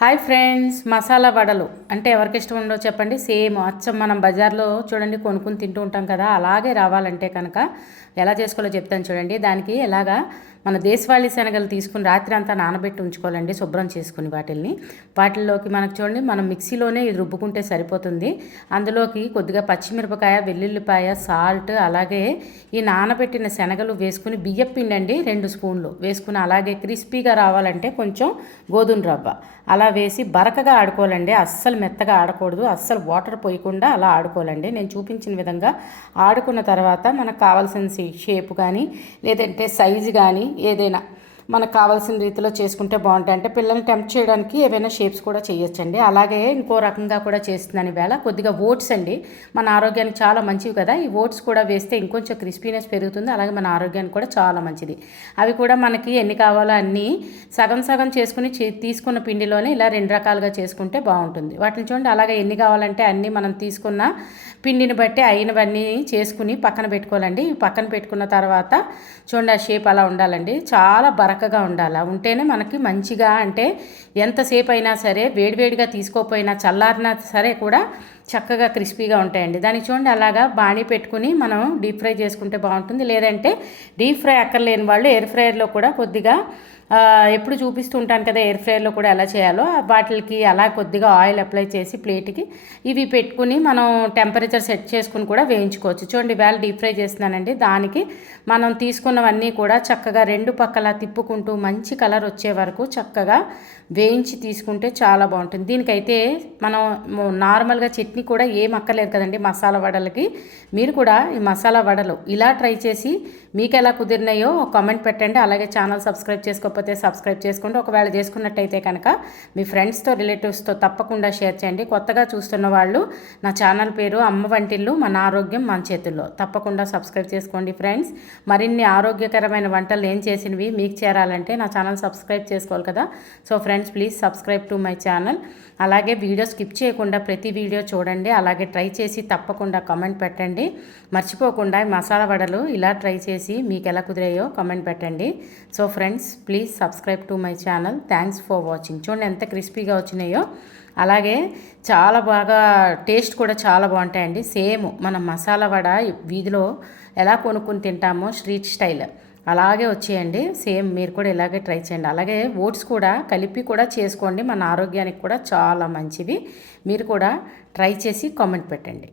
Hi friends, masala వడలు అంటే ఎవరికి ఇష్టం ఉండో చెప్పండి. సేమ్ అచ్చం మనం బజార్లో చూడండి కొనుక్కుని తింటూ ఉంటాం కదా, అలాగే రావాలంటే కనుక ఎలా చేసుకోవాలో చెప్తాను చూడండి. దానికి ఎలాగా మన దేశవాళీ శనగలు తీసుకుని రాత్రి అంతా నానబెట్టి ఉంచుకోవాలండి, శుభ్రం చేసుకుని వాటిల్లోకి మనకు చూడండి మనం మిక్సీలోనే ఇది రుబ్బుకుంటే సరిపోతుంది. అందులోకి కొద్దిగా పచ్చిమిరపకాయ, వెల్లుల్లిపాయ, సాల్ట్, అలాగే ఈ నానబెట్టిన శనగలు వేసుకుని బియ్యం పిండి అండి 2 స్పూన్లు వేసుకుని, అలాగే క్రిస్పీగా రావాలంటే కొంచెం గోధుమ రవ్వ అలా వేసి బరకగా ఆడుకోవాలండి. అస్సలు మెత్తగా ఆడకూడదు, అస్సలు వాటర్ పోయకుండా అలా ఆడుకోవాలండి. నేను చూపించిన విధంగా ఆడుకున్న తర్వాత మనకు కావాల్సిన షేప్ కానీ లేదంటే సైజు కానీ ఏదైనా మనకు కావాల్సిన రీతిలో చేసుకుంటే బాగుంటాయి. అంటే పిల్లల్ని టెంప్ట్ చేయడానికి ఏవైనా షేప్స్ కూడా చేయొచ్చండి. అలాగే ఇంకో రకంగా కూడా చేస్తున్నాను ఈవేళ. కొద్దిగా ఓట్స్ అండి, మన ఆరోగ్యానికి చాలా మంచివి కదా. ఈ ఓట్స్ కూడా వేస్తే ఇంకొంచెం క్రిస్పీనెస్ పెరుగుతుంది, అలాగే మన ఆరోగ్యానికి కూడా చాలా మంచిది. అవి కూడా మనకి ఎన్ని కావాలో అన్నీ సగం సగం చేసుకుని తీసుకున్న పిండిలోనే ఇలా 2 రకాలుగా చేసుకుంటే బాగుంటుంది. వాటిని చూడండి, అలాగే ఎన్ని కావాలంటే అన్నీ మనం తీసుకున్న పిండిని బట్టి అయినవన్నీ చేసుకుని పక్కన పెట్టుకోవాలండి. పక్కన పెట్టుకున్న తర్వాత చూడండి ఆ షేప్ అలా ఉండాలండి, చాలా బరకగా ఉండాలి. ఉంటేనే మనకి మంచిగా, అంటే ఎంతసేపు అయినా సరే వేడివేడిగా తీసుకోకపోయినా చల్లారినా సరే కూడా చక్కగా క్రిస్పీగా ఉంటాయండి. దానికి చూడండి అలాగా బాణీ పెట్టుకుని మనం డీప్ ఫ్రై చేసుకుంటే బాగుంటుంది. లేదంటే డీప్ ఫ్రై అక్కర్లేని వాళ్ళు ఎయిర్ ఫ్రైయర్లో కూడా కొద్దిగా ఎప్పుడు చూపిస్తూ ఉంటాను కదా ఎయిర్ ఫ్రైయర్లో కూడా ఎలా చేయాలో, వాటికి అలా కొద్దిగా ఆయిల్ అప్లై చేసి ప్లేట్కి ఇవి పెట్టుకుని మనం టెంపరేచర్ సెట్ చేసుకుని కూడా వేయించుకోవచ్చు. చూడండి వేళ డీప్ ఫ్రై చేస్తున్నానండి. దానికి మనం తీసుకున్నవన్నీ కూడా చక్కగా 2 పక్కల తిప్పుకుంటూ మంచి కలర్ వచ్చే వరకు చక్కగా వేయించి తీసుకుంటే చాలా బాగుంటుంది. దీనికైతే మనం నార్మల్గా చట్నీ కూడా ఏం అక్కర్లేదు కదండి మసాలా వడలకి. మీరు కూడా ఈ మసాలా వడలు ఇలా ట్రై చేసి మీకు ఎలా కుదిరినాయో కామెంట్ పెట్టండి. అలాగే ఛానల్ సబ్స్క్రైబ్ చేసుకోకపోతే సబ్స్క్రైబ్ చేసుకోండి. ఒకవేళ చేసుకున్నట్టయితే కనుక మీ ఫ్రెండ్స్తో, రిలేటివ్స్తో తప్పకుండా షేర్ చేయండి. కొత్తగా చూస్తున్న వాళ్ళు నా ఛానల్ పేరు అమ్మ వంటిల్లు, మన ఆరోగ్యం మన చేతుల్లో. తప్పకుండా సబ్స్క్రైబ్ చేసుకోండి ఫ్రెండ్స్. మరిన్ని ఆరోగ్యకరమైన వంటలు ఏం చేసినవి మీకు చేరాలంటే నా ఛానల్ సబ్స్క్రైబ్ చేసుకోవాలి కదా. So friends, please subscribe to my channel. అలాగే వీడియో స్కిప్ చేయకుండా ప్రతి వీడియో చూడండి. అలాగే ట్రై చేసి తప్పకుండా కామెంట్ పెట్టండి. మర్చిపోకుండా మసాలా వడలు ఇలా ట్రై చేసి మీకు ఎలా కుదిరాయో కామెంట్ పెట్టండి. So friends, please subscribe to my channel. Thanks for watching. చూడండి ఎంత క్రిస్పీగా వచ్చినాయో. అలాగే చాలా బాగా టేస్ట్ కూడా చాలా బాగుంటాయండి. సేమ్ మనం మసాలా వడ వీధిలో ఎలా కొనుక్కుని తింటామో స్ట్రీట్ స్టైల్ అలాగే వచ్చేయండి. సేమ్ మీరు కూడా ఇలాగే ట్రై చేయండి. అలాగే ఓట్స్ కూడా కలిపి కూడా చేసుకోండి, మన ఆరోగ్యానికి కూడా చాలా మంచివి. మీరు కూడా ట్రై చేసి కామెంట్ పెట్టండి.